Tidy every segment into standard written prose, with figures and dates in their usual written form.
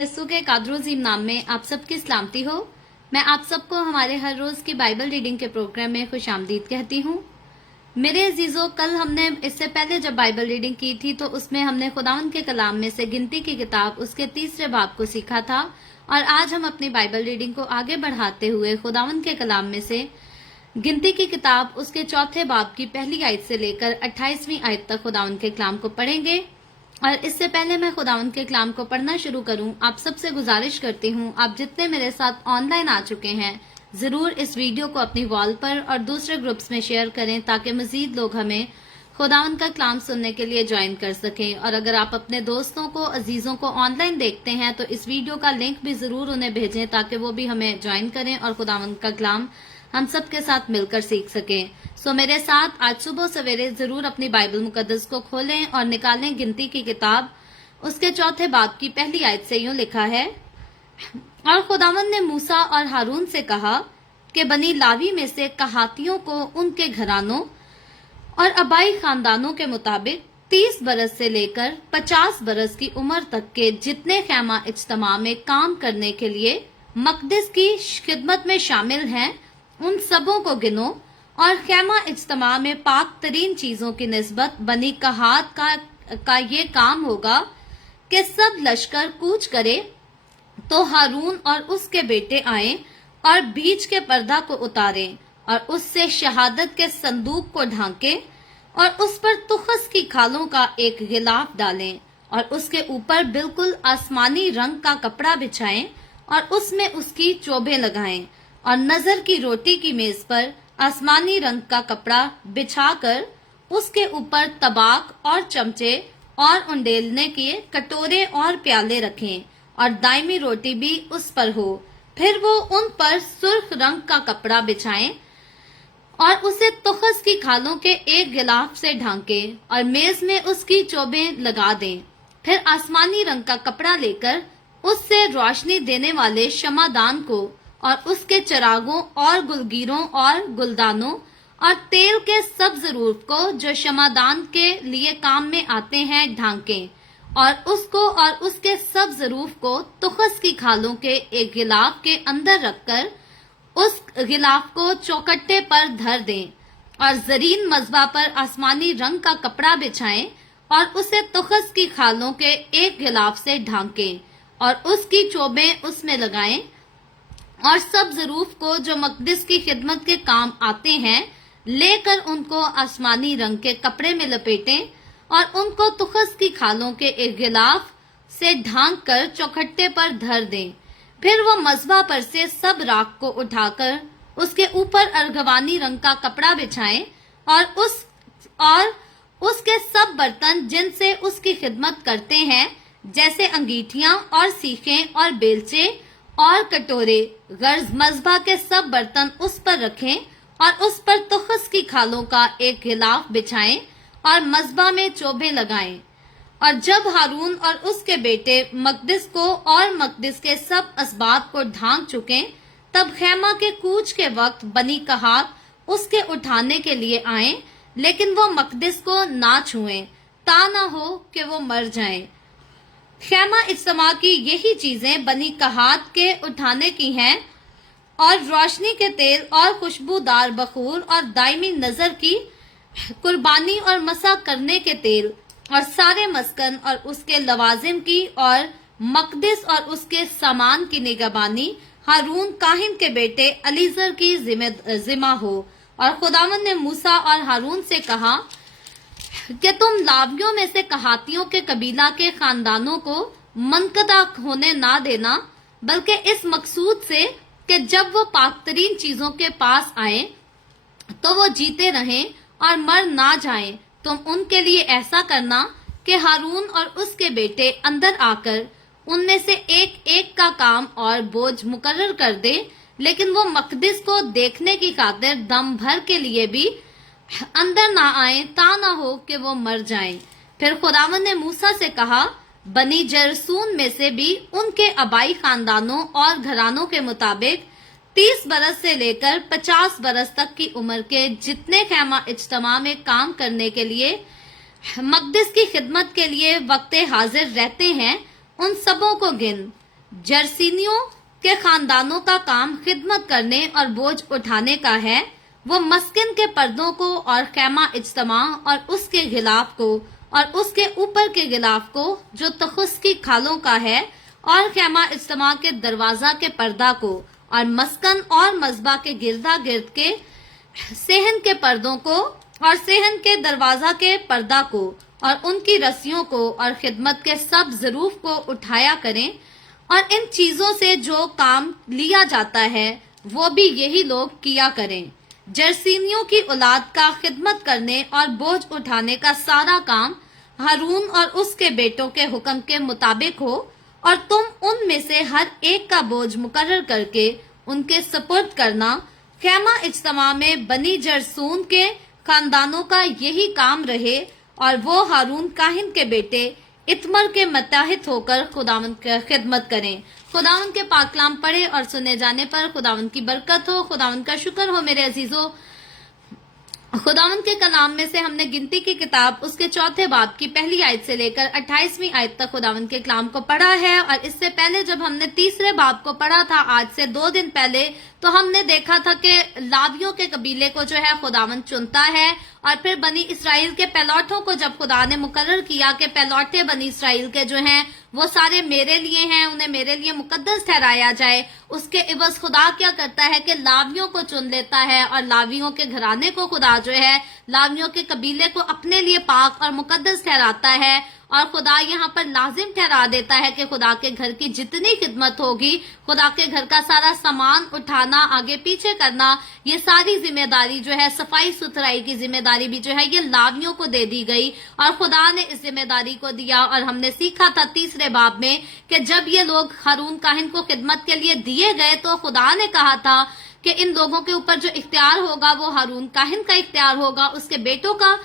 यस्सु के कादरोजीम नाम में आप सबकी सलामती हो। मैं आप सबको हमारे हर रोज की बाइबल रीडिंग के प्रोग्राम में खुश आमदीद कहती हूँ। मेरे अजीजों, कल हमने इससे पहले जब बाइबल रीडिंग की थी तो उसमें हमने खुदावंद के कलाम में से गिनती की किताब उसके 3 बाब को सीखा था, और आज हम अपनी बाइबल रीडिंग को आगे बढ़ाते हुए खुदावंद के कलाम में से गिनती की किताब उसके 4 बाब की पहली आयत से लेकर 28वीं आयत तक खुदावंद के कलाम को पढ़ेंगे। और इससे पहले मैं खुदावंद के कलाम को पढ़ना शुरू करूं, आप सबसे गुजारिश करती हूं, आप जितने मेरे साथ ऑनलाइन आ चुके हैं जरूर इस वीडियो को अपनी वॉल पर और दूसरे ग्रुप्स में शेयर करें ताकि मजीद लोग हमें खुदावंद का कलाम सुनने के लिए ज्वाइन कर सकें। और अगर आप अपने दोस्तों को, अजीजों को ऑनलाइन देखते हैं तो इस वीडियो का लिंक भी जरूर उन्हें भेजें ताकि वो भी हमें ज्वाइन करें और खुदावंद का कलाम हम सबके साथ मिलकर सीख सकें। सो मेरे साथ आज सुबह सवेरे जरूर अपनी बाइबल मुकद्दस को खोलें और निकालें गिनती की किताब उसके 4 बाब की पहली आयत से यूं लिखा है, और खुदावंद ने मूसा और हारून से कहा कि बनी लावी में से कहातियों को उनके घरानों और अबाई खानदानों के मुताबिक 30 बरस से लेकर 50 बरस की उम्र तक के जितने खैमा इज्तमा में काम करने के लिए मकदस की खिदमत में शामिल हैं उन सबों को गिनो, और खैमा इज्तमा में पाक तरीन चीजों की निस्बत बनी कहात का ये काम होगा कि सब लश्कर कूच करे तो हारून और उसके बेटे आए और बीच के पर्दा को उतारें और उससे शहादत के संदूक को ढांके और उस पर तुखस की खालों का एक गिलाफ डालें और उसके ऊपर बिल्कुल आसमानी रंग का कपड़ा बिछाएं और उसमें उसकी चोभें लगाएं, और नजर की रोटी की मेज पर आसमानी रंग का कपड़ा बिछाकर उसके ऊपर तबाक और चमचे और उंडेलने के कटोरे और प्याले रखें और दायमी रोटी भी उस पर हो। फिर वो उन पर सुर्ख रंग का कपड़ा बिछाएं और उसे तुखस की खालों के एक गिलाफ से ढांके और मेज में उसकी चोभें लगा दें। फिर आसमानी रंग का कपड़ा लेकर उससे रोशनी देने वाले शमादान को और उसके चरागों और गुलगीरों और गुलदानों और तेल के सब जरूरत को जो शमादान के लिए काम में आते हैं ढांकें, और उसको और उसके सब जरूरत को तुखस की खालों के एक गिलाफ के अंदर रखकर उस गिलाफ को चौकट्टे पर धर दें और जरीन मजबा पर आसमानी रंग का कपड़ा बिछाएं और उसे तुखस की खालों के एक गिलाफ से ढांकें और उसकी चोबें उसमें लगाएं, और सब जरूफ को जो मकदस की खिदमत के काम आते हैं लेकर उनको आसमानी रंग के कपड़े में लपेटें और उनको तुखस की खालों के एक गिलाफ से ढांक कर चौखट्टे पर धर दें। फिर वो मजबा पर से सब राख को उठाकर उसके ऊपर अर्गवानी रंग का कपड़ा बिछाएं और उसके सब बर्तन जिनसे उसकी खिदमत करते हैं जैसे अंगीठियां और सीखें और बेलचे और कटोरे गर्ज मजबा के सब बर्तन उस पर रखें और उस पर तुखस की खालों का एक गिलाफ बिछाएं और मजबा में चोभें लगाएं। और जब हारून और उसके बेटे मकदस को और मकदस के सब असबाब को ढांक चुके तब खैमा के कूच के वक्त बनी कहात उसके उठाने के लिए आए, लेकिन वो मकदस को ना छुएं ता ना हो कि वो मर जाएं। खैमा इज्तिमा की यही चीजें बनी कहात के उठाने की हैं, और रोशनी के तेल और खुशबूदार बखूर और दायमी नजर की कुर्बानी और मसा करने के तेल और सारे मस्कन और उसके लवाजिम की और मकदस और उसके सामान की निगरानी हारून काहिन के बेटे अलीजर की जिम्मा हो। और खुदावंद ने मूसा और हारून से कहा कि तुम लावियों में से कहातियों के कबीला के खानदानों को मनकदा होने ना देना, बल्कि इस मकसूद से कि जब वो पाकतरीन चीजों के पास आए तो वो जीते रहें और मर ना जाएं। तुम उनके लिए ऐसा करना कि हारून और उसके बेटे अंदर आकर उनमें से एक एक का काम और बोझ मुकर्रर कर दे, लेकिन वो मकदस को देखने की खातिर दम भर के लिए भी अंदर ना आए ता ना हो कि वो मर जाएं। फिर खुदावंद ने मूसा से कहा, बनी जरसून में से भी उनके अबाई खानदानों और घरानों के मुताबिक 30 बरस से लेकर 50 बरस तक की उम्र के जितने खैमा इज्तमा में काम करने के लिए मकदस की खिदमत के लिए वक्त हाजिर रहते हैं उन सबों को गिन। जरसीनियों के खानदानों का काम खिदमत करने और बोझ उठाने का है। वो मस्किन के पर्दों को और खैमा इज्तमा और उसके गिलाफ को और उसके ऊपर के गिलाफ को जो तखुस की खालों का है, और खैमा इज्तमा के दरवाजा के पर्दा को और मस्कन और मजबा के गिरदा गिर्द के सेहन के पर्दों को और सेहन के दरवाजा के पर्दा को और उनकी रस्सियों को और खिदमत के सब ज़रूफ को उठाया करें। और इन चीजों से जो काम लिया जाता है वो भी यही लोग किया करें। जरसीनियों की औलाद का खिदमत करने और बोझ उठाने का सारा काम हारून और उसके बेटों के हुक्म के मुताबिक हो, और तुम उनमें से हर एक का बोझ मुकर्रर करके उनके सुपुर्द करना। खैमा इज्तमा में बनी जरसून के खानदानों का यही काम रहे, और वो हारून काहिन के बेटे इतमर के मुत्ताहिद होकर खुदावंद की खिदमत करें। खुदावंद के पाक कलाम पढ़े और सुने जाने पर खुदावंद की बरकत हो। खुदावंद का शुक्र हो मेरे अजीजों। खुदावंद के कलाम में से हमने गिनती की किताब उसके चौथे बाब की पहली आयत से लेकर 28वीं आयत तक खुदावंद के कलाम को पढ़ा है। और इससे पहले जब हमने तीसरे बाब को पढ़ा था आज से 2 दिन पहले, तो हमने देखा था कि लावियों के कबीले को जो है खुदावंद चुनता है, और फिर बनी इसराइल के पहलौठों को जब खुदा ने मुकर्रर किया कि पहलौठे बनी इसराइल के जो हैं वो सारे मेरे लिए हैं, उन्हें मेरे लिए मुकद्दस ठहराया जाए, उसके इवज खुदा क्या करता है कि लावियों को चुन लेता है, और लावियों के घराने को खुदा जो है लावियों के कबीले को अपने लिए पाक और मुकद्दस ठहराता है। और खुदा यहाँ पर लाजिम ठहरा देता है कि खुदा के घर की जितनी खिदमत होगी, खुदा के घर का सारा सामान उठाना, आगे पीछे करना, ये सारी जिम्मेदारी जो है, सफाई सुथराई की जिम्मेदारी भी जो है ये लावियों को दे दी गई, और खुदा ने इस जिम्मेदारी को दिया। और हमने सीखा था तीसरे बाब में कि जब ये लोग हारून काहिन को खिदमत के लिए दिए गए तो खुदा ने कहा था कि इन लोगों के ऊपर जो इख्तियार होगा वो हारून काहिन का इख्तियार होगा, उसके बेटों का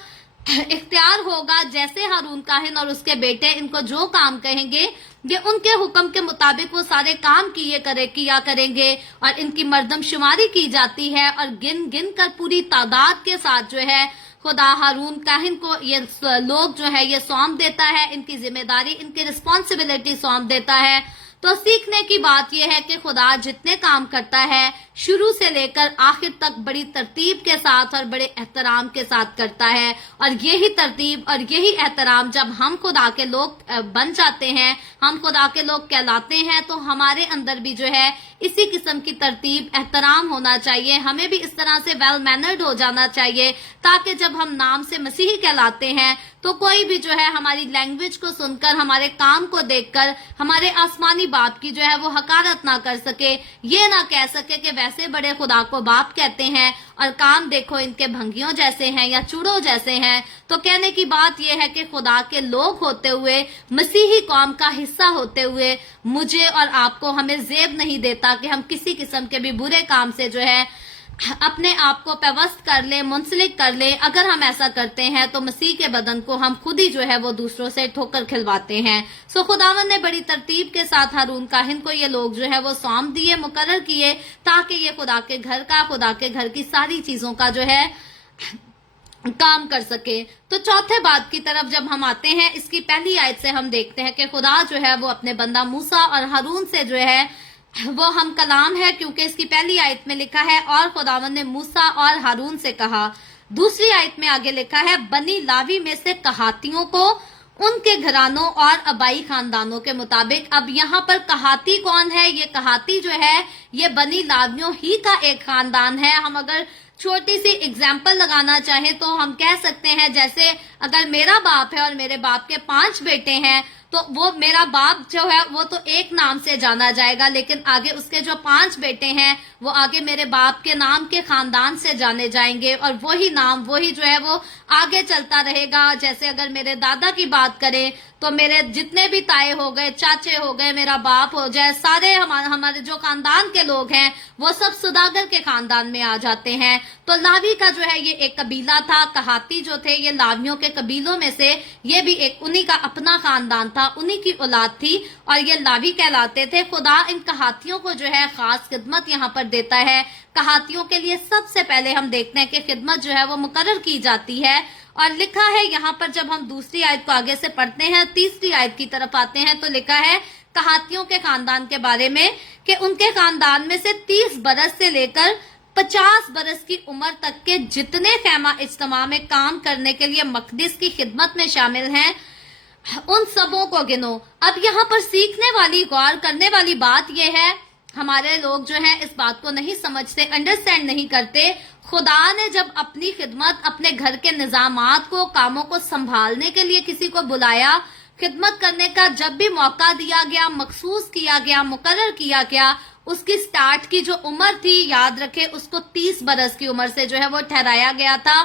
इख्तियार होगा। जैसे हारून काहिन और उसके बेटे इनको जो काम कहेंगे ये उनके हुक्म के मुताबिक वो सारे काम किया करेंगे, और इनकी मर्दमशुमारी की जाती है, और गिन गिन कर पूरी तादाद के साथ जो है खुदा हारून काहिन को ये लोग जो है ये सौंप देता है, इनकी जिम्मेदारी, इनकी रिस्पॉन्सिबिलिटी सौंप देता है। तो सीखने की बात यह है कि खुदा जितने काम करता है शुरू से लेकर आखिर तक बड़ी तरतीब के साथ और बड़े एहतराम के साथ करता है, और यही तरतीब और यही एहतराम जब हम खुदा के लोग बन जाते हैं, हम खुदा के लोग कहलाते हैं, तो हमारे अंदर भी जो है इसी किस्म की तरतीब एहतराम होना चाहिए। हमें भी इस तरह से वेल मैनर्ड हो जाना चाहिए, ताकि जब हम नाम से मसीही कहलाते हैं तो कोई भी जो है हमारी लैंग्वेज को सुनकर, हमारे काम को देखकर हमारे आसमानी बाप की जो है वो हकारत ना कर सके, ये ना कह सके कि वैसे बड़े खुदा को बाप कहते हैं और काम देखो इनके भंगियों जैसे हैं या चूड़ों जैसे हैं। तो कहने की बात यह है कि खुदा के लोग होते हुए, मसीही कौम का हिस्सा होते हुए, मुझे और आपको हमें जेब नहीं देता कि हम किसी किस्म के भी बुरे काम से जो है अपने आप को पेवस्त कर ले, मुंसलिक कर ले। अगर हम ऐसा करते हैं तो मसीह के बदन को हम खुद ही जो है वो दूसरों से ठोकर खिलवाते हैं। सो खुदावन ने बड़ी तरतीब के साथ हारून काहिन को ये लोग जो है वो सौंप दिए, मुकर्रर किए, ताकि ये खुदा के घर की सारी चीजों का जो है काम कर सके। तो चौथे बात की तरफ जब हम आते हैं, इसकी पहली आयत से हम देखते हैं कि खुदा जो है वो अपने बंदा मूसा और हारून से जो है वो हम कलाम है, क्योंकि इसकी पहली आयत में लिखा है और खुदावन ने मूसा और हारून से कहा। दूसरी आयत में आगे लिखा है बनी लावी में से कहातियों को उनके घरानों और अबाई खानदानों के मुताबिक। अब यहाँ पर कहाती कौन है? ये कहाती जो है ये बनी लावियों ही का एक खानदान है। हम अगर छोटी सी एग्जाम्पल लगाना चाहें तो हम कह सकते हैं, जैसे अगर मेरा बाप है और मेरे बाप के 5 बेटे हैं, तो वो मेरा बाप जो है वो तो एक नाम से जाना जाएगा, लेकिन आगे उसके जो 5 बेटे हैं वो आगे मेरे बाप के नाम के खानदान से जाने जाएंगे, और वही नाम वही जो है वो आगे चलता रहेगा। जैसे अगर मेरे दादा की बात करें तो मेरे जितने भी ताए हो गए, चाचे हो गए, मेरा बाप हो जाए, सारे हमारे जो खानदान के लोग हैं वो सब सुदागर के खानदान में आ जाते हैं। तो लावी का जो है ये एक कबीला था। कहाती जो थे ये लावियों के कबीलों में से, ये भी एक उन्हीं का अपना खानदान था, उन्हीं की औलाद थी, और ये लावी कहलाते थे। खुदा इन कहातियों को जो है खास खिदमत यहाँ पर देता है। कहातियों के लिए सबसे पहले हम देखते हैं कि खिदमत जो है वो मुकर्रर की जाती है, और लिखा है यहाँ पर जब हम दूसरी आयत को आगे से पढ़ते हैं, तीसरी आयत की तरफ आते हैं तो लिखा है कहातियों के खानदान के बारे में कि उनके खानदान में से 30 बरस से लेकर 50 बरस की उम्र तक के जितने खैमा इज्तिमा में काम करने के लिए मकदिस की खिदमत में शामिल हैं, उन सबों को गिनो। अब यहाँ पर सीखने वाली, गौर करने वाली बात यह है, हमारे लोग जो हैं इस बात को नहीं समझते, अंडरस्टैंड नहीं करते। खुदा ने जब अपनी खिदमत, अपने घर के निजामात को, कामों को संभालने के लिए किसी को बुलाया, खिदमत करने का जब भी मौका दिया गया, मखसूस किया गया, मुकर्रर किया गया, उसकी स्टार्ट की जो उम्र थी, याद रखे, उसको 30 बरस की उम्र से जो है वो ठहराया गया था।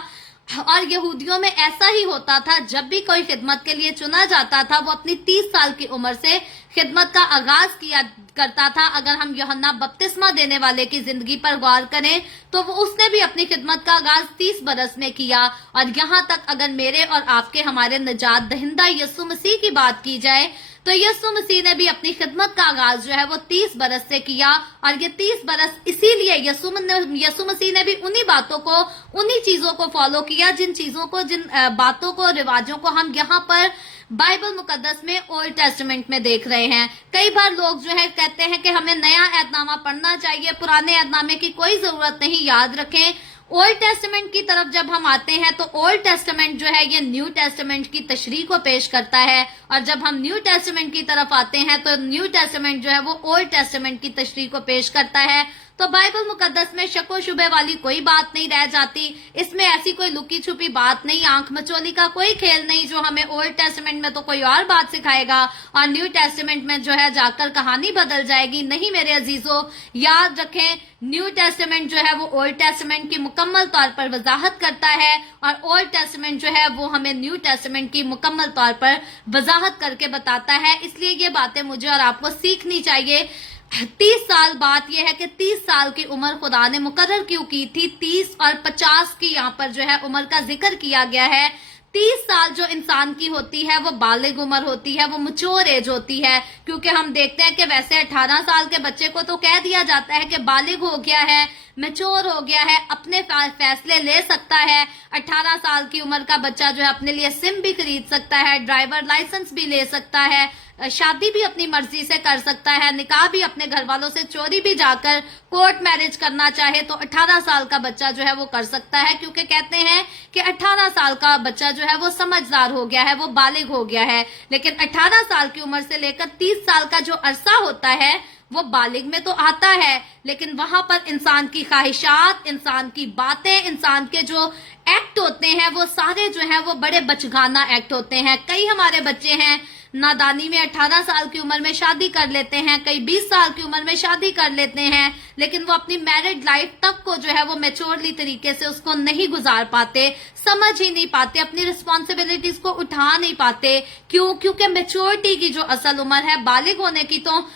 और यहूदियों में ऐसा ही होता था, जब भी कोई खिदमत के लिए चुना जाता था वो अपनी 30 साल की उम्र से खिदमत का आगाज किया करता था। अगर हम यूहन्ना बपतिस्मा देने वाले की जिंदगी पर गौर करें तो वो उसने भी अपनी खिदमत का आगाज 30 बरस में किया। और यहाँ तक अगर मेरे और आपके, हमारे निजात दहिंदा यीशु मसीह की बात की जाए तो यीशु मसीह ने भी अपनी खिदमत का आगाज जो है वो 30 बरस से किया। और ये 30 बरस इसीलिए यीशु मसीह ने भी उन्हीं बातों को, उन्हीं चीजों को फॉलो किया, जिन चीजों को, जिन बातों को, रिवाजों को हम यहाँ पर बाइबल मुकद्दस में, ओल्ड टेस्टामेंट में देख रहे हैं। कई बार लोग जो है कहते हैं कि हमें नया ऐतनामा पढ़ना चाहिए, पुराने ऐतनामे की कोई जरूरत नहीं। याद रखें, ओल्ड टेस्टामेंट की तरफ जब हम आते हैं तो ओल्ड टेस्टामेंट जो है ये न्यू टेस्टामेंट की तशरीह को पेश करता है, और जब हम न्यू टेस्टामेंट की तरफ आते हैं तो न्यू टेस्टामेंट जो है वो ओल्ड टेस्टामेंट की तशरीह को पेश करता है। तो बाइबल मुकद्दस में शको शुबे वाली कोई बात नहीं रह जाती, इसमें ऐसी कोई लुकी छुपी बात नहीं, आंख मचोली का कोई खेल नहीं जो हमें ओल्ड टेस्टामेंट में तो कोई और बात सिखाएगा और न्यू टेस्टामेंट में जो है जाकर कहानी बदल जाएगी। नहीं मेरे अजीजों, याद रखें, न्यू टेस्टामेंट जो है वो ओल्ड टेस्टामेंट की मुकम्मल तौर पर वजाहत करता है, और ओल्ड टेस्टामेंट जो है वो हमें न्यू टेस्टामेंट की मुकम्मल तौर पर वजाहत करके बताता है। इसलिए ये बातें मुझे और आपको सीखनी चाहिए। 30 साल, बात यह है कि 30 साल की उम्र खुदा ने मुकर्रर क्यों की थी? 30 और 50 की यहाँ पर जो है उम्र का जिक्र किया गया है। 30 साल जो इंसान की होती है वो बालिग उम्र होती है, वो मैच्योर एज होती है, क्योंकि हम देखते हैं कि वैसे 18 साल के बच्चे को तो कह दिया जाता है कि बालिग हो गया है, मैच्योर हो गया है, अपने फैसले ले सकता है। 18 साल की उम्र का बच्चा जो है अपने लिए सिम भी खरीद सकता है, ड्राइवर लाइसेंस भी ले सकता है, शादी भी अपनी मर्जी से कर सकता है, निकाह भी अपने घर वालों से चोरी भी जाकर कोर्ट मैरिज करना चाहे तो 18 साल का बच्चा जो है वो कर सकता है, क्योंकि कहते हैं कि 18 साल का बच्चा जो है वो समझदार हो गया है, वो बालिग हो गया है। लेकिन 18 साल की उम्र से लेकर 30 साल का जो अरसा होता है वो बालिग में तो आता है, लेकिन वहां पर इंसान की ख्वाहिशात, इंसान की बातें, इंसान के जो एक्ट होते हैं वो सारे जो है वो बड़े बचगाना एक्ट होते हैं। कई हमारे बच्चे हैं नादानी में 18 साल की उम्र में शादी कर लेते हैं, कई 20 साल की उम्र में शादी कर लेते हैं, लेकिन वो अपनी मैरिड लाइफ तक को जो है वो मैच्योरली तरीके से उसको नहीं गुजार पाते, समझ ही नहीं पाते, अपनी रिस्पॉन्सिबिलिटीज को उठा नहीं पाते। क्यों? क्योंकि मैच्योरिटी की जो असल उम्र है, बालिग होने की, तो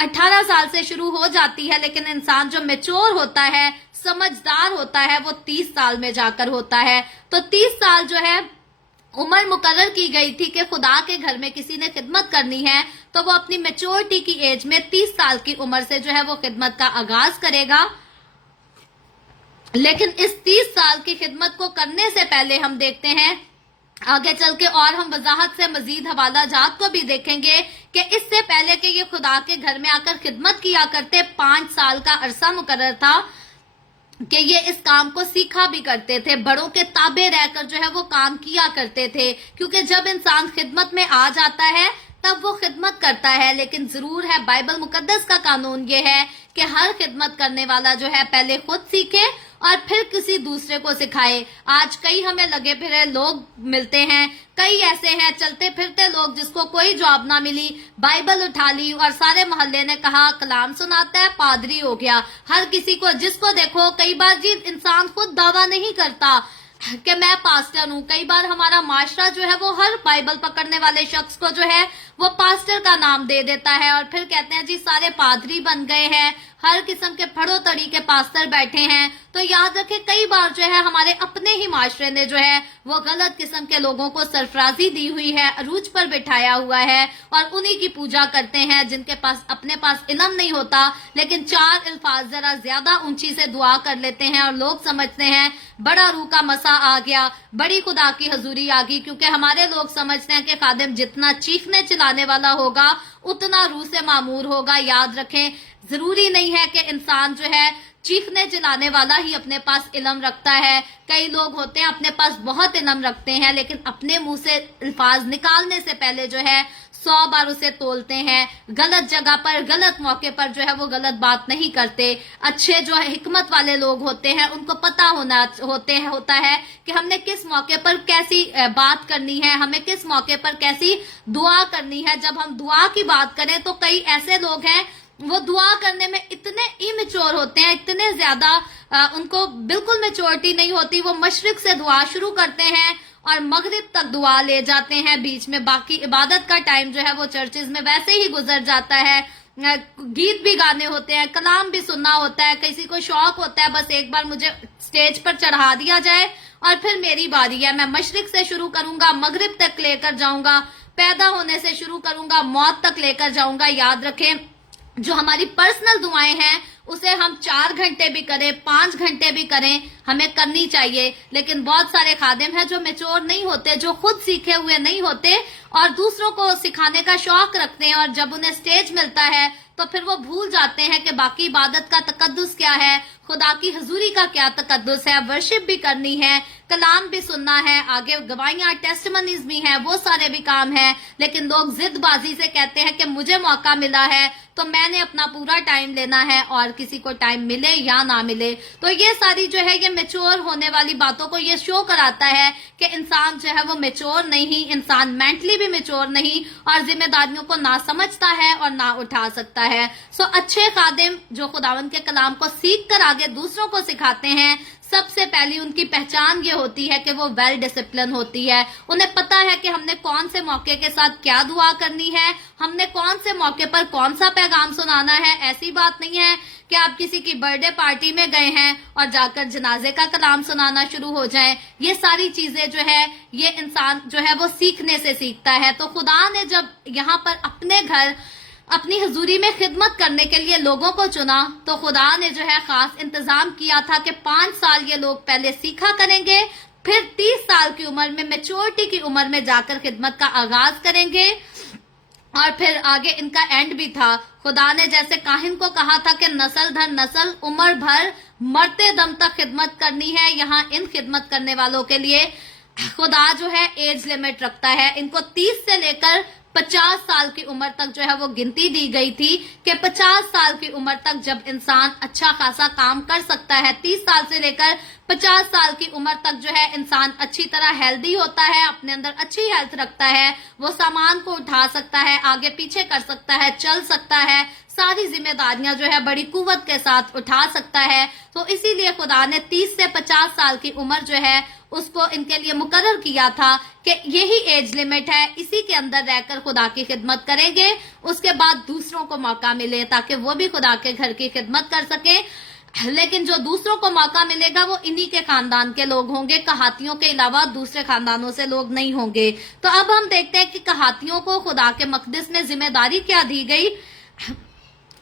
18 साल से शुरू हो जाती है, लेकिन इंसान जो मैच्योर होता है, समझदार होता है, वो 30 साल में जाकर होता है। तो 30 साल जो है उम्र मुकर्रर की गई थी कि खुदा के घर में किसी ने खिदमत करनी है तो वो अपनी मैच्योरिटी की एज में 30 साल की उम्र से जो है वो खिदमत का आगाज करेगा। लेकिन इस 30 साल की खिदमत को करने से पहले हम देखते हैं आगे चल के, और हम वजाहत से मजीद हवाला जात को भी देखेंगे कि इससे पहले कि ये खुदा के घर में आकर खिदमत किया करते, 5 साल का अरसा मुकर्रर था कि ये इस काम को सीखा भी करते थे, बड़ों के ताबे रहकर जो है वो काम किया करते थे। क्योंकि जब इंसान खिदमत में आ जाता है तब वो खिदमत करता है। लेकिन जरूर है, बाइबल मुकद्दस का कानून ये है कि हर खिदमत करने वाला जो है पहले खुद सीखे और फिर किसी दूसरे को सिखाए। आज कई हमें लगे फिरे लोग मिलते हैं, कई ऐसे हैं चलते फिरते लोग जिसको कोई जॉब ना मिली, बाइबल उठा ली और सारे मोहल्ले ने कहा कलाम सुनाता है, पादरी हो गया। हर किसी को, जिसको देखो, कई बार जी इंसान खुद दावा नहीं करता कि मैं पास्टर हूँ। कई बार हमारा माशरा जो है वो हर बाइबल पकड़ने वाले शख्स को जो है वो पास्टर का नाम दे देता है और फिर कहते हैं जी सारे पादरी बन गए हैं, हर किस्म के फड़ो तड़ी के पास्टर बैठे हैं। तो याद रखें, कई बार जो है हमारे अपने ही माशरे ने जो है वो गलत किस्म के लोगों को सरफराजी दी हुई है, अरूज पर बिठाया हुआ है और उन्हीं की पूजा करते हैं जिनके पास अपने पास इल्म नहीं होता, लेकिन चार अल्फाज जरा ज्यादा ऊंची से दुआ कर लेते हैं और लोग समझते हैं बड़ा रूह का मसा आ गया, बड़ी खुदा की हजूरी आ गई, क्योंकि हमारे लोग समझते हैं कि खादिम जितना चीखने चिल्लाने वाला होगा उतना रूह से मामूर होगा। याद रखें, जरूरी नहीं है कि इंसान जो है चीखने चिल्लाने वाला ही अपने पास इल्म रखता है। कई लोग होते हैं अपने पास बहुत इल्म रखते हैं, लेकिन अपने मुंह से अल्फाज निकालने से पहले जो है 100 बार उसे तोलते हैं, गलत जगह पर गलत मौके पर जो है वो गलत बात नहीं करते। अच्छे जो है हिकमत वाले लोग होते हैं, उनको पता होता है कि हमने किस मौके पर कैसी बात करनी है, हमें किस मौके पर कैसी दुआ करनी है। जब हम दुआ की बात करें तो कई ऐसे लोग हैं वो दुआ करने में इतने इमेच्योर होते हैं, इतने ज्यादा उनको बिल्कुल मैच्योरिटी नहीं होती। वो मशरिक से दुआ शुरू करते हैं और मगरिब तक दुआ ले जाते हैं, बीच में बाकी इबादत का टाइम जो है वो चर्चेज में वैसे ही गुजर जाता है। गीत भी गाने होते हैं, कलाम भी सुनना होता है, किसी को शौक होता है बस एक बार मुझे स्टेज पर चढ़ा दिया जाए और फिर मेरी बारी है, मैं मशरिक से शुरू करूंगा, मगरिब तक लेकर जाऊंगा, पैदा होने से शुरू करूंगा, मौत तक लेकर जाऊंगा। याद रखें, जो हमारी पर्सनल दुआएं हैं उसे हम 4 घंटे भी करें, 5 घंटे भी करें, हमें करनी चाहिए। लेकिन बहुत सारे खादिम हैं जो मैच्योर नहीं होते, जो खुद सीखे हुए नहीं होते और दूसरों को सिखाने का शौक रखते हैं, और जब उन्हें स्टेज मिलता है तो फिर वो भूल जाते हैं कि बाकी इबादत का तकद्दुस क्या है, खुदा की हजूरी का क्या तकद्दुस है। वर्शिप भी करनी है, कलाम भी सुनना है, आगे गवाहियां टेस्टिमनीज भी हैं, वो सारे भी काम है। लेकिन लोग जिदबाजी से कहते हैं कि मुझे मौका मिला है तो मैंने अपना पूरा टाइम लेना है और किसी को टाइम मिले या ना मिले। तो ये सारी जो है ये मैच्योर होने वाली बातों को ये शो कराता है कि इंसान जो है वो मैच्योर नहीं, इंसान मेंटली भी मैच्योर नहीं और जिम्मेदारियों को ना समझता है और ना उठा सकता है। सो अच्छे खादिम जो खुदावंद के कलाम को सीख कर आगे दूसरों को सिखाते हैं, सबसे पहली उनकी पहचान ये होती है कि वो वेल डिसिप्लिन होती है। उन्हें पता है कि हमने कौन से मौके के साथ क्या दुआ करनी है, हमने कौन से मौके पर कौन सा पैगाम सुनाना है। ऐसी बात नहीं है कि आप किसी की बर्थडे पार्टी में गए हैं और जाकर जनाजे का कलाम सुनाना शुरू हो जाए। ये सारी चीजें जो है ये इंसान जो है वो सीखने से सीखता है। तो खुदा ने जब यहाँ पर अपने घर अपनी हजूरी में खिदमत करने के लिए लोगों को चुना तो खुदा ने जो है खास इंतजाम किया था कि 5 साल ये लोग पहले सीखा करेंगे, फिर 30 साल की उम्र में मैच्योरिटी की उम्र में जाकर खिदमत का आगाज करेंगे और फिर आगे इनका एंड भी था। खुदा ने जैसे काहिन को कहा था कि नस्ल दर नस्ल उम्र भर मरते दम तक खिदमत करनी है, यहाँ इन खिदमत करने वालों के लिए खुदा जो है एज लिमिट रखता है। इनको 30 से लेकर 50 साल की उम्र तक जो है वो गिनती दी गई थी कि 50 साल की उम्र तक जब इंसान अच्छा खासा काम कर सकता है, 30 साल से लेकर 50 साल की उम्र तक जो है इंसान अच्छी तरह हेल्दी होता है, अपने अंदर अच्छी हेल्थ रखता है, वो सामान को उठा सकता है, आगे पीछे कर सकता है, चल सकता है, सारी जिम्मेदारियां जो है बड़ी कुव्वत के साथ उठा सकता है। तो इसीलिए खुदा ने 30 से 50 साल की उम्र जो है उसको इनके लिए मुकर्रर किया था कि यही एज लिमिट है, इसी के अंदर रहकर खुदा की खिदमत करेंगे। उसके बाद दूसरों को मौका मिले ताकि वो भी खुदा के घर की खिदमत कर सके। लेकिन जो दूसरों को मौका मिलेगा वो इन्हीं के खानदान के लोग होंगे, कहातियों के अलावा दूसरे खानदानों से लोग नहीं होंगे। तो अब हम देखते हैं कि कहातियों को खुदा के मकदस में जिम्मेदारी क्या दी गई।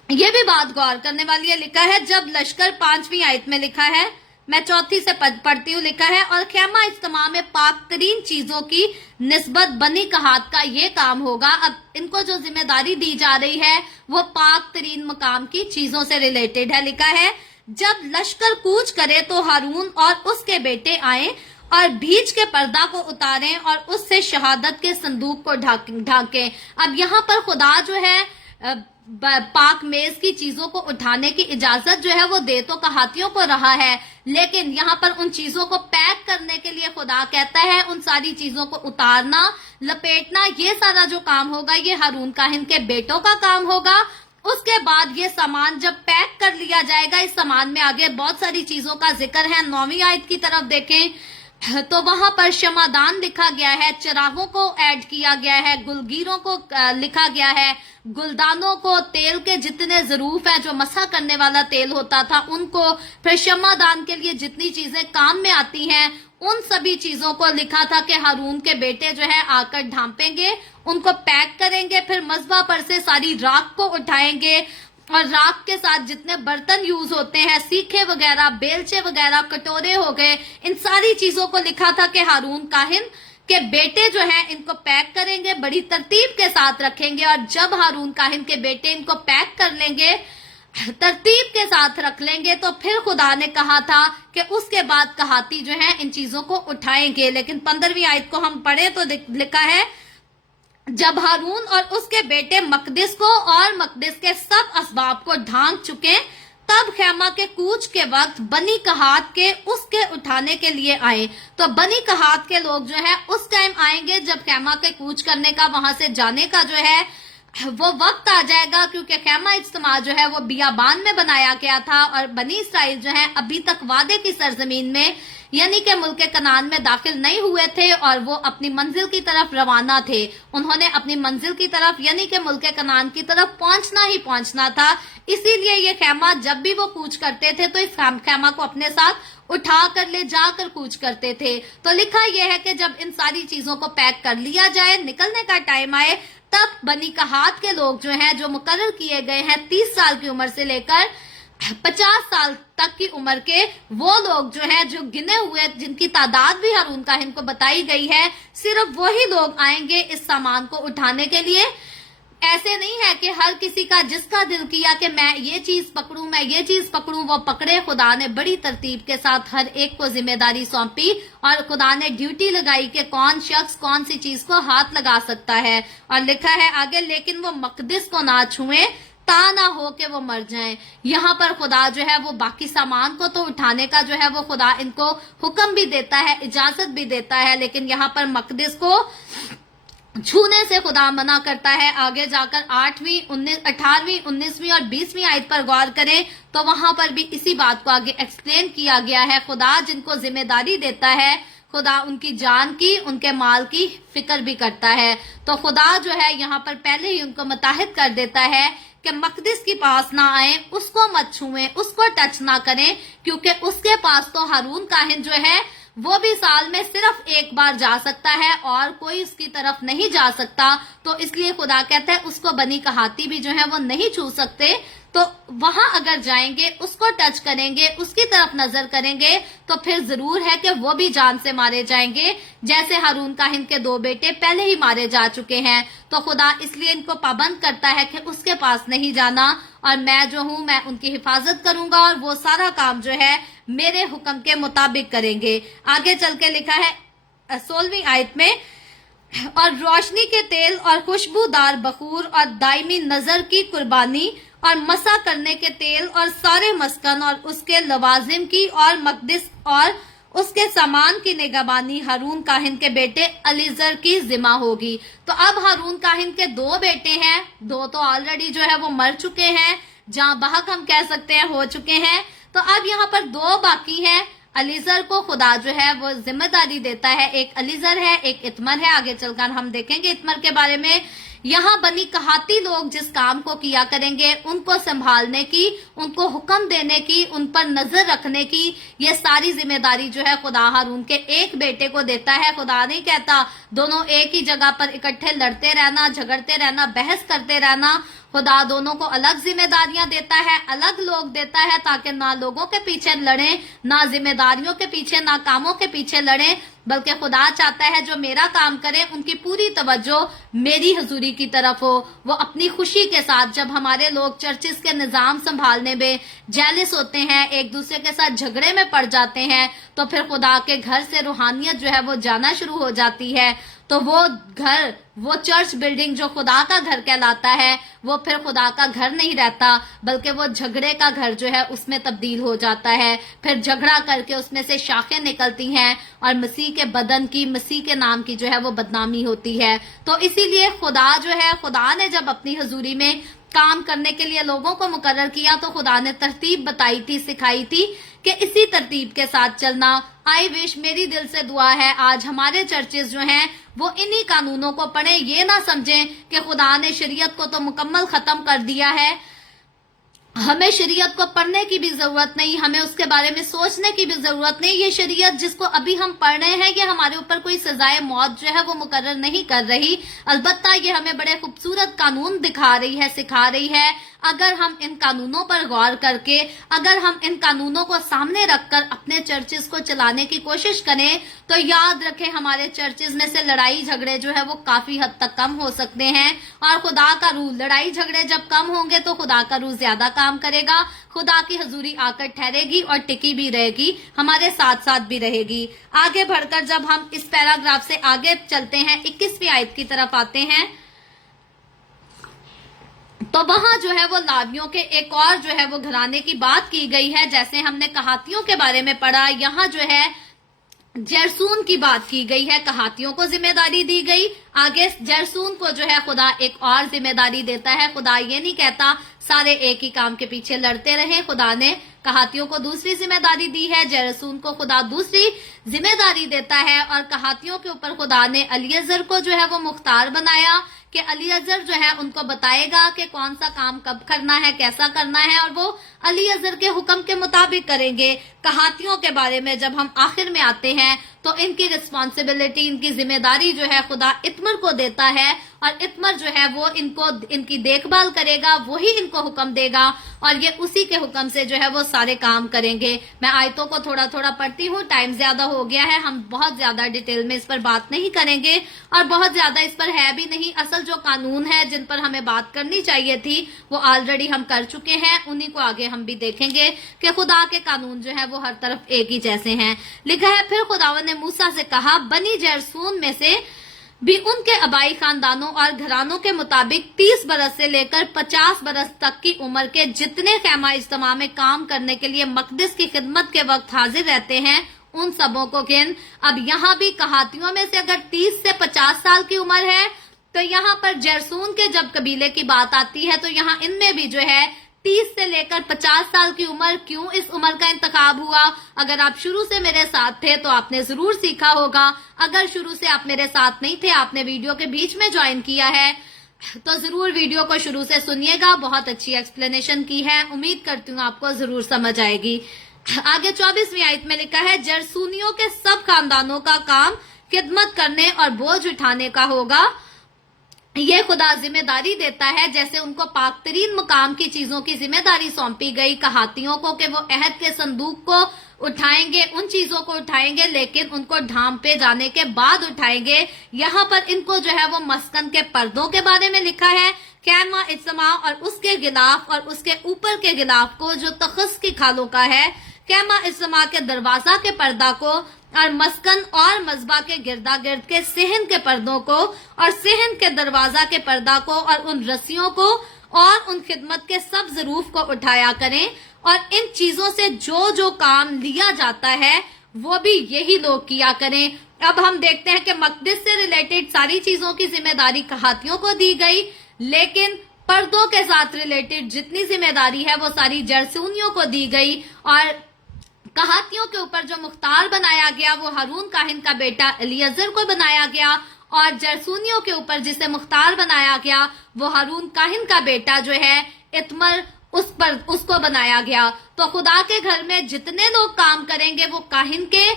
ये भी बात गौर करने वाली है। लिखा है जब लश्कर 5वीं आयत में लिखा है, मैं 4 से पढ़ती हूँ, लिखा है और खेमा इज्तिमा में पाक तरीन चीजों की निस्बत बनी कहात का ये काम होगा। अब इनको जो जिम्मेदारी दी जा रही है वो पाक तरीन मकाम की चीजों से रिलेटेड है। लिखा है जब लश्कर कूच करे तो हारून और उसके बेटे आए और बीच के पर्दा को उतारें और उससे शहादत के संदूक को ढांकें। अब यहाँ पर खुदा जो है पाक मेज की चीजों को उठाने की इजाजत जो है वो दे तो कहातियों को रहा है, लेकिन यहाँ पर उन चीजों को पैक करने के लिए खुदा कहता है उन सारी चीजों को उतारना, लपेटना, ये सारा जो काम होगा ये हारून काहिन के बेटों का काम होगा। उसके बाद ये सामान जब पैक कर लिया जाएगा, इस सामान में आगे बहुत सारी चीजों का जिक्र है। 9वीं आयत की तरफ देखें, तो वहां पर शमादान लिखा गया है, चिरागों को ऐड किया गया है, गुलगीरों को लिखा गया है, गुलदानों को, तेल के जितने ज़रूफ है, जो मसा करने वाला तेल होता था उनको, फिर शमादान के लिए जितनी चीजें काम में आती हैं उन सभी चीजों को लिखा था कि हारून के बेटे जो है आकर ढांपेंगे, उनको पैक करेंगे, फिर मज़बा पर से सारी राख को उठाएंगे और राख के साथ जितने बर्तन यूज होते हैं, सीखे वगैरह, बेलचे वगैरह, कटोरे हो गए, इन सारी चीजों को लिखा था कि हारून काहिन के बेटे जो है इनको पैक करेंगे, बड़ी तरतीब के साथ रखेंगे, और जब हारून काहिन के बेटे इनको पैक कर लेंगे, तरतीब के साथ रख लेंगे, तो फिर खुदा ने कहा था कि उसके बाद कहाती जो है इन चीजों को उठाएंगे। लेकिन 15वीं आयत को हम पढ़े तो लिखा है, जब हारून और उसके बेटे मकदिस को और मकदिस के सब असबाब को ढांक चुके, तब खेमा के कूच के वक्त बनी कहात के उसके उठाने के लिए आए। तो बनी कहात के लोग जो है उस टाइम आएंगे जब खेमा के कूच करने का, वहां से जाने का जो है वो वक्त आ जाएगा, क्योंकि खेमा इज्तिमा जो है वो बियाबान में बनाया गया था और बनी इसराइल जो है अभी तक वादे की सरजमीन में यानी कि मुल्क कनान में दाखिल नहीं हुए थे और वो अपनी मंजिल की तरफ रवाना थे। उन्होंने अपनी मंजिल की तरफ यानी कि मुल्क कनान की तरफ पहुंचना ही पहुंचना था। इसीलिए ये खेमा जब भी वो कूच करते थे तो इस खेमा को अपने साथ उठा कर ले जाकर कूच करते थे। तो लिखा यह है कि जब इन सारी चीजों को पैक कर लिया जाए, निकलने का टाइम आए, तब बनी कहात के लोग जो हैं, जो मुकर्रर किए गए हैं 30 साल की उम्र से लेकर 50 साल तक की उम्र के, वो लोग जो हैं, जो गिने हुए, जिनकी तादाद भी हारून काहिन को बताई गई है, सिर्फ वही लोग आएंगे इस सामान को उठाने के लिए। ऐसे नहीं है कि हर किसी का जिसका दिल किया कि मैं ये चीज पकड़ूं, मैं ये चीज पकड़ूं, वो पकड़े। खुदा ने बड़ी तरतीब के साथ हर एक को जिम्मेदारी सौंपी और खुदा ने ड्यूटी लगाई कि कौन शख्स कौन सी चीज को हाथ लगा सकता है। और लिखा है आगे, लेकिन वो मकदिस को ना छुए, ता ना हो कि वो मर जाएं। यहाँ पर खुदा जो है वो बाकी सामान को तो उठाने का जो है वो खुदा इनको हुक्म भी देता है, इजाजत भी देता है, लेकिन यहाँ पर मकदिस को छूने से खुदा मना करता है। आगे जाकर 8वीं, 18वीं, 19वीं और 20वीं आयत पर गौर करें तो वहां पर भी इसी बात को आगे एक्सप्लेन किया गया है। खुदा जिनको जिम्मेदारी देता है, खुदा उनकी जान की, उनके माल की फिक्र भी करता है। तो खुदा जो है यहाँ पर पहले ही उनको मुताहिद कर देता है कि मकदिस के पास ना आए, उसको मत छुएं, उसको टच ना करें, क्योंकि उसके पास तो हारून काहिन जो है वो भी साल में सिर्फ एक बार जा सकता है और कोई उसकी तरफ नहीं जा सकता। तो इसलिए खुदा कहता है उसको बनी कहाती भी जो है वो नहीं छू सकते। तो वहां अगर जाएंगे, उसको टच करेंगे, उसकी तरफ नजर करेंगे, तो फिर जरूर है कि वो भी जान से मारे जाएंगे, जैसे हारून काहिन के 2 बेटे पहले ही मारे जा चुके हैं। तो खुदा इसलिए इनको पाबंद करता है कि उसके पास नहीं जाना, और मैं जो हूं मैं उनकी हिफाजत करूंगा और वो सारा काम जो है मेरे हुक्म के मुताबिक करेंगे। आगे चल के लिखा है 16वीं आयत में, और रोशनी के तेल और खुशबूदार बखूर और दायमी नजर की कुर्बानी और मसा करने के तेल और सारे मस्कन और उसके लवाजिम की और मकदिस और उसके सामान की निगरानी हारून काहिन के बेटे अलीजर की जिम्मा होगी। तो अब हारून काहिन के 2 बेटे हैं, 2 तो ऑलरेडी जो है वो मर चुके हैं, जहां बहक हम कह सकते हैं हो चुके हैं। तो अब यहाँ पर 2 बाकी हैं। अलीजर को खुदा जो है वो जिम्मेदारी देता है, एक अलीजर है, एक इतमर है। आगे चलकर हम देखेंगे इतमर के बारे में। यहाँ बनी कहाती लोग जिस काम को किया करेंगे, उनको संभालने की, उनको हुक्म देने की, उन पर नजर रखने की, ये सारी जिम्मेदारी जो है खुदा हारून के एक बेटे को देता है। खुदा नहीं कहता दोनों एक ही जगह पर इकट्ठे लड़ते रहना, झगड़ते रहना, बहस करते रहना। खुदा दोनों को अलग जिम्मेदारियां देता है, अलग लोग देता है, ताकि ना लोगों के पीछे लड़ें, ना जिम्मेदारियों के पीछे, ना कामों के पीछे लड़ें, बल्कि खुदा चाहता है जो मेरा काम करें उनकी पूरी तवज्जो मेरी हजूरी की तरफ हो। वो अपनी खुशी के साथ, जब हमारे लोग चर्चिस के निजाम संभालने में जेलिस होते हैं, एक दूसरे के साथ झगड़े में पड़ जाते हैं, तो फिर खुदा के घर से रूहानियत जो है वो जाना शुरू हो जाती है। तो वो घर, वो चर्च बिल्डिंग जो खुदा का घर कहलाता है, वो फिर खुदा का घर नहीं रहता, बल्कि वो झगड़े का घर जो है उसमें तब्दील हो जाता है। फिर झगड़ा करके उसमें से शाखें निकलती हैं और मसीह के बदन की, मसीह के नाम की जो है वो बदनामी होती है। तो इसीलिए खुदा जो है, खुदा ने जब अपनी हजूरी में काम करने के लिए लोगों को मुकर्रर किया, तो खुदा ने तरतीब बताई थी, सिखाई थी कि इसी तरतीब के साथ चलना। आई विश, मेरी दिल से दुआ है आज हमारे चर्चेज जो हैं वो इन्हीं कानूनों को पढ़ें, ये ना समझें कि खुदा ने शरीयत को तो मुकम्मल खत्म कर दिया है, हमें शरीयत को पढ़ने की भी जरूरत नहीं, हमें उसके बारे में सोचने की भी जरूरत नहीं। ये शरीयत जिसको अभी हम पढ़ रहे हैं ये हमारे ऊपर कोई सजाए मौत जो है वो मुकर्रर नहीं कर रही, अलबत्ता ये हमें बड़े खूबसूरत कानून दिखा रही है, सिखा रही है। अगर हम इन कानूनों पर गौर करके, अगर हम इन कानूनों को सामने रखकर अपने चर्चेज को चलाने की कोशिश करें तो याद रखें हमारे चर्चेज में से लड़ाई झगड़े जो है वो काफी हद तक कम हो सकते हैं। और खुदा का रूह, लड़ाई झगड़े जब कम होंगे तो खुदा का रूह ज्यादा काम करेगा, खुदा की हजूरी आकर ठहरेगी और टिकी भी रहेगी, हमारे साथ साथ भी रहेगी। आगे बढ़कर जब हम इस पैराग्राफ से आगे चलते हैं, 21वीं आयत की तरफ आते हैं, तो वहां जो है वो लावियों के एक और जो है वो घराने की बात की गई है। जैसे हमने कहातियों के बारे में पढ़ा, यहाँ जो है जरसून की बात की गई है, कहातियों को जिम्मेदारी दी गई। आगे जरसून को जो है खुदा एक और जिम्मेदारी देता है। खुदा ये नहीं कहता सारे एक ही काम के पीछे लड़ते रहे, खुदा ने कहातियों को दूसरी जिम्मेदारी दी है, जरसून को खुदा दूसरी जिम्मेदारी देता है। और कहातियों के ऊपर खुदा ने अलीअज़र को जो है वो मुख्तार बनाया कि अलीअज़र जो है उनको बताएगा कि कौन सा काम कब करना है, कैसा करना है, और वो अलीअज़र के हुक्म के मुताबिक करेंगे। कहातियों के बारे में जब हम आखिर में आते हैं तो इनकी रिस्पॉन्सिबिलिटी, इनकी जिम्मेदारी जो है खुदा इत्मर को देता है, और इत्मर जो है वो इनकी देखभाल करेगा, वही इनको हुक्म देगा और ये उसी के हुक्म से जो है वो सारे काम करेंगे। मैं आयतों को थोड़ा थोड़ा पढ़ती हूँ, टाइम ज्यादा हो गया है, हम बहुत ज्यादा डिटेल में इस पर बात नहीं करेंगे और बहुत ज्यादा इस पर है भी नहीं। असल जो कानून है जिन पर हमें बात करनी चाहिए थी वो ऑलरेडी हम कर चुके हैं, उन्हीं को आगे हम भी देखेंगे कि खुदा के कानून जो है वो हर तरफ एक ही जैसे हैं। लिखा है, फिर खुदावन ने मूसा से कहा, बनी जरसून में से भी उनके आबाई खानदानों और घरानों के मुताबिक 30 बरस से लेकर 50 बरस तक की उम्र के जितने खैमा इज्तिमा में काम करने के लिए मकदस की खिदमत के वक्त हाजिर रहते हैं उन सबों को गिन। अब यहाँ भी कहातियों में से अगर 30 से 50 साल की उम्र है तो यहाँ पर जरसून के जब कबीले की बात आती है तो यहाँ इनमें भी जो है 30 से लेकर 50 साल की उम्र। क्यों इस उम्र का इंतखाब हुआ? अगर आप शुरू से मेरे साथ थे तो आपने जरूर सीखा होगा, अगर शुरू से आप मेरे साथ नहीं थे, आपने वीडियो के बीच में ज्वाइन किया है तो जरूर वीडियो को शुरू से सुनिएगा, बहुत अच्छी एक्सप्लेनेशन की है, उम्मीद करती हूँ आपको जरूर समझ आएगी। आगे 24वीं आयत में लिखा है, जरसूनियों के सब खानदानों का काम खिदमत करने और बोझ उठाने का होगा। ये खुदा जिम्मेदारी देता है जैसे उनको पाक तरीन मुकाम की चीजों की जिम्मेदारी सौंपी गई कहातियों को कि वो अहद के संदूक को उठाएंगे, उन चीजों को उठाएंगे लेकिन उनको ढांपे जाने के बाद उठाएंगे। यहाँ पर इनको जो है वो मस्कन के पर्दों के बारे में लिखा है, खैमा इज्तिमा और उसके गिलाफ और उसके ऊपर के गिलाफ को जो तखस की खालों का है, खैमा इज्तिमा के दरवाजा के पर्दा को और मस्कन और मजबा के गिरदा गिर्द के सेहन के पर्दों को और सेहन के दरवाजा के पर्दा को और उन रस्सियों को और उन खिदमत के सब ज़रूफ को उठाया करें। और इन चीजों से जो जो काम लिया जाता है वो भी यही लोग किया करें। अब हम देखते हैं कि मकदस से रिलेटेड सारी चीजों की जिम्मेदारी कहातियों को दी गई, लेकिन पर्दों के साथ रिलेटेड जितनी जिम्मेदारी है वो सारी जरसूनियों को दी गई। और कहातियों के ऊपर जो मुख्तार बनाया गया वो हारून काहिन का बेटा अलीअज़र को बनाया गया, और जरसूनियों के ऊपर जिसे मुख्तार बनाया गया वो हारून काहिन का बेटा जो है इत्मर उसको बनाया गया। तो खुदा के घर में जितने लोग काम करेंगे वो काहिन के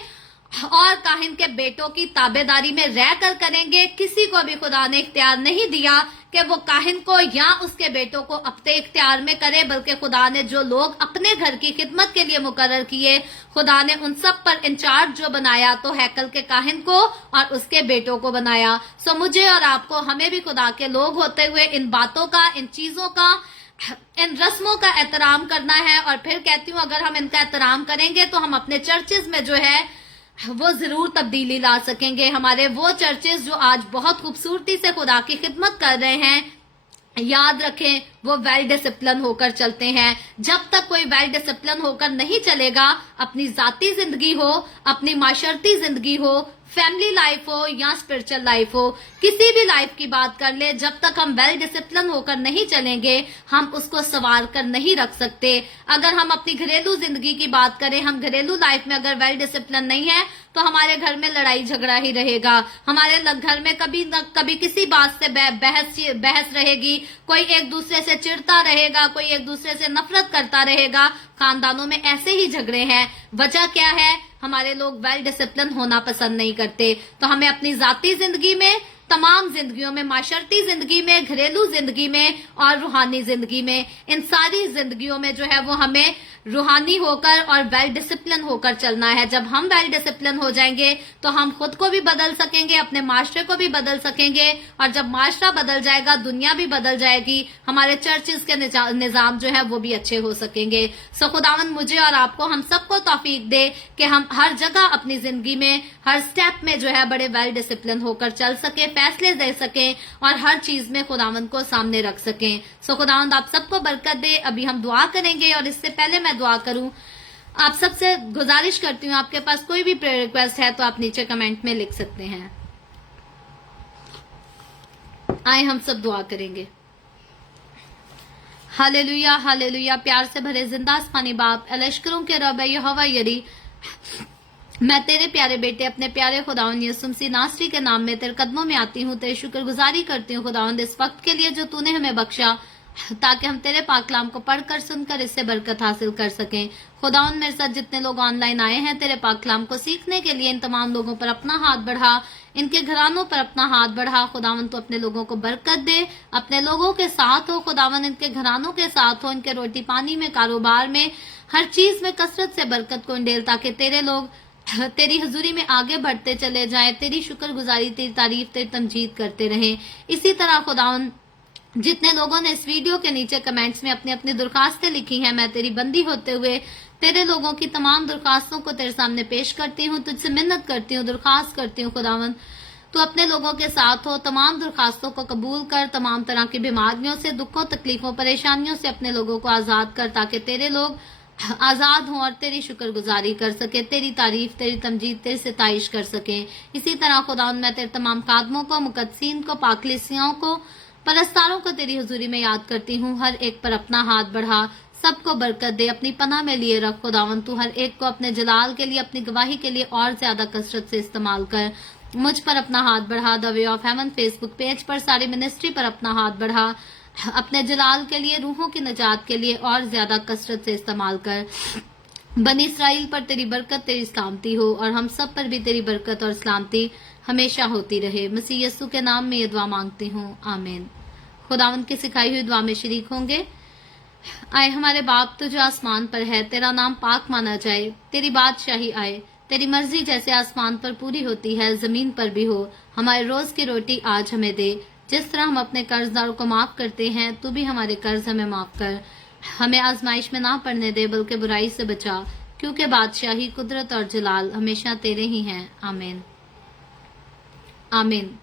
और काहिन के बेटों की ताबेदारी में रह कर करेंगे। किसी को भी खुदा ने इख्तियार नहीं दिया कि वो काहिन को या उसके बेटों को अपने इख्तियार में करे, बल्कि खुदा ने जो लोग अपने घर की खिदमत के लिए मुकर्रर किए खुदा ने उन सब पर इंचार्ज जो बनाया तो हैकल के काहिन को और उसके बेटों को बनाया। सो मुझे और आपको, हमें भी खुदा के लोग होते हुए इन बातों का, इन चीजों का, इन रस्मों का एहतराम करना है। और फिर कहती हूँ अगर हम इनका एहतराम करेंगे तो हम अपने चर्चेज में जो है वो जरूर तब्दीली ला सकेंगे। हमारे वो चर्चेज जो आज बहुत खूबसूरती से खुदा की खिदमत कर रहे हैं, याद रखें वो वेल डिसिप्लिन होकर चलते हैं। जब तक कोई वेल डिसिप्लिन होकर नहीं चलेगा, अपनी जाती जिंदगी हो, अपनी माशरती जिंदगी हो, फैमिली लाइफ हो या स्पिरिचुअल लाइफ हो, किसी भी लाइफ की बात कर ले, जब तक हम वेल डिसिप्लिन होकर नहीं चलेंगे हम उसको संवार कर नहीं रख सकते। अगर हम अपनी घरेलू जिंदगी की बात करें, हम घरेलू लाइफ में अगर वेल डिसिप्लिन नहीं है तो हमारे घर में लड़ाई झगड़ा ही रहेगा, हमारे घर में कभी न कभी किसी बात से बहस रहेगी, कोई एक दूसरे से चिढ़ता रहेगा, कोई एक दूसरे से नफरत करता रहेगा। खानदानों में ऐसे ही झगड़े हैं। वजह क्या है? हमारे लोग वेल डिसिप्लिन होना पसंद नहीं करते। तो हमें अपनी जाती जिंदगी में, तमाम जिंदगियों में, माशरती जिंदगी में, घरेलू जिंदगी में और रूहानी जिंदगी में, इन सारी जिंदगियों में जो है वो हमें रूहानी होकर और वेल डिसिप्लिन होकर चलना है। जब हम वेल डिसिप्लिन हो जाएंगे तो हम खुद को भी बदल सकेंगे, अपने माशरे को भी बदल सकेंगे, और जब माशरा बदल जाएगा दुनिया भी बदल जाएगी, हमारे चर्चेस के निजाम जो है वो भी अच्छे हो सकेंगे। सो खुदावन मुझे और आपको, हम सबको तौफीक दे कि हम हर जगह अपनी जिंदगी में, हर स्टेप में जो है बड़े वेल डिसिप्लिन होकर चल सके, फैसले दे सकें और हर चीज में खुदावंद को सामने रख सकें। सो खुदावंद आप सबको बरकत दे। अभी हम दुआ करेंगे और इससे पहले मैं दुआ करूं, आप सबसे गुजारिश करती हूँ, आपके पास कोई भी प्रेयर रिक्वेस्ट है तो आप नीचे कमेंट में लिख सकते हैं। आए हम सब दुआ करेंगे। Hallelujah hallelujah. प्यार से भरे जिंदा आसमानी बाप, लश्करों के रब यहोवा यरी, मैं तेरे प्यारे बेटे अपने प्यारे खुदावंद यीशु मसीह नासरी के नाम में तेरे कदमों में आती हूँ, तेरी शुक्रगुजारी करती हूँ खुदावंद इस वक्त के लिए जो तूने हमें बख्शा, ताकि हम तेरे पाक कलाम को पढ़कर सुनकर इससे बरकत हासिल कर सकें। खुदावंद मेरे साथ जितने लोग ऑनलाइन आए हैं तेरे पाक कलाम को सीखने के लिए, इन तमाम लोगों पर अपना हाथ बढ़ा, इनके घरानों पर अपना हाथ बढ़ा। खुदावंद तो अपने लोगों को बरकत दे, अपने लोगों के साथ हो खुदावंद, इनके घरानों के साथ हो, इनके रोटी पानी में, कारोबार में, हर चीज में कसरत से बरकत को इंडेल, ताकि तेरे लोग तेरी हजूरी में आगे बढ़ते चले जाएं, तेरी शुक्रगुजारी, तेरी तारीफ, तेरी तमजीद करते रहें। इसी तरह खुदावंद जितने लोगों ने इस वीडियो के नीचे कमेंट्स में अपनी अपनी दरखास्तें लिखी हैं, मैं तेरी बंदी होते हुए तेरे लोगों की तमाम दरखास्तों को तेरे सामने पेश करती हूँ, तुझसे मिन्नत करती हूँ, दरखास्त करती हूँ खुदावंद तो अपने लोगों के साथ हो, तमाम दरखास्तों को कबूल कर, तमाम तरह की बीमारियों से, दुखों, तकलीफों, परेशानियों से अपने लोगों को आजाद कर, ताकि तेरे लोग आजाद हों और तेरी शुक्रगुजारी कर सके, तेरी तारीफ, तेरी तमजीद, तेरी सिताइश कर सके। इसी तरह खुदावंद मैं तेरे तमाम कादमों को, मुकद्दसीन को, पाकलिसियों को, परस्तारों को तेरी हुजूरी में याद करती हूँ। हर एक पर अपना हाथ बढ़ा, सबको बरकत दे, अपनी पनाह में लिए रख खुदावंद। तू हर एक को अपने जलाल के लिए, अपनी गवाही के लिए और ज्यादा कसरत से इस्तेमाल कर। मुझ पर अपना हाथ बढ़ा, the way of haven Facebook page पर, सारी मिनिस्ट्री पर अपना हाथ बढ़ा, अपने जलाल के लिए, रूहों की नजात के लिए और ज्यादा कसरत से इस्तेमाल कर। बनी इसराइल पर तेरी बरकत, तेरी सलामती हो, और हम सब पर भी तेरी बरकत और सलामती हमेशा होती रहे। मसीह यस्सु के नाम में ये दुआ मांगती हूँ, आमीन। खुदावंद की सिखाई हुई दुआ में शरीक होंगे। आए हमारे बाप तू जो आसमान पर है, तेरा नाम पाक माना जाए, तेरी बादशाही आए, तेरी मर्जी जैसे आसमान पर पूरी होती है जमीन पर भी हो। हमारे रोज की रोटी आज हमें दे, जिस तरह हम अपने कर्जदारों को माफ करते हैं तू भी हमारे कर्ज हमें माफ कर। हमें आजमाइश में ना पड़ने दे, बल्कि बुराई से बचा, क्योंकि बादशाही, कुदरत और जलाल हमेशा तेरे ही हैं, आमीन आमीन।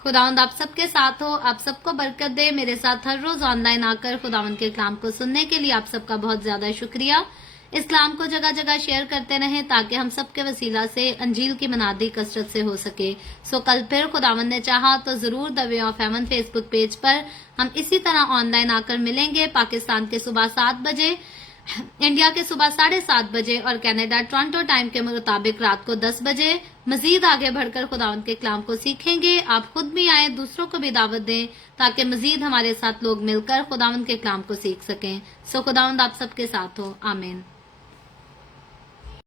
खुदावंद आप सबके साथ हो, आप सबको बरकत दे। मेरे साथ हर रोज ऑनलाइन आकर खुदावंद के कलाम को सुनने के लिए आप सबका बहुत ज्यादा शुक्रिया। इस कलाम को जगह जगह शेयर करते रहें, ताकि हम सबके वसीला से अंजील की मनादी कसरत से हो सके। सो कल फिर खुदावंद ने चाहा तो जरूर the way of haven Facebook page पर हम इसी तरह ऑनलाइन आकर मिलेंगे। पाकिस्तान के सुबह 7 बजे, इंडिया के सुबह 7:30 बजे और कनाडा टोरंटो टाइम के मुताबिक रात को 10 बजे। मजीद आगे बढ़कर खुदावंद के कलाम को सीखेंगे। आप खुद भी आए, दूसरों को भी दावत दें, ताकि मजीद हमारे साथ लोग मिलकर खुदावंद के कलाम को सीख सकें। सो खुदावंद आप सबके साथ हो, आमीन।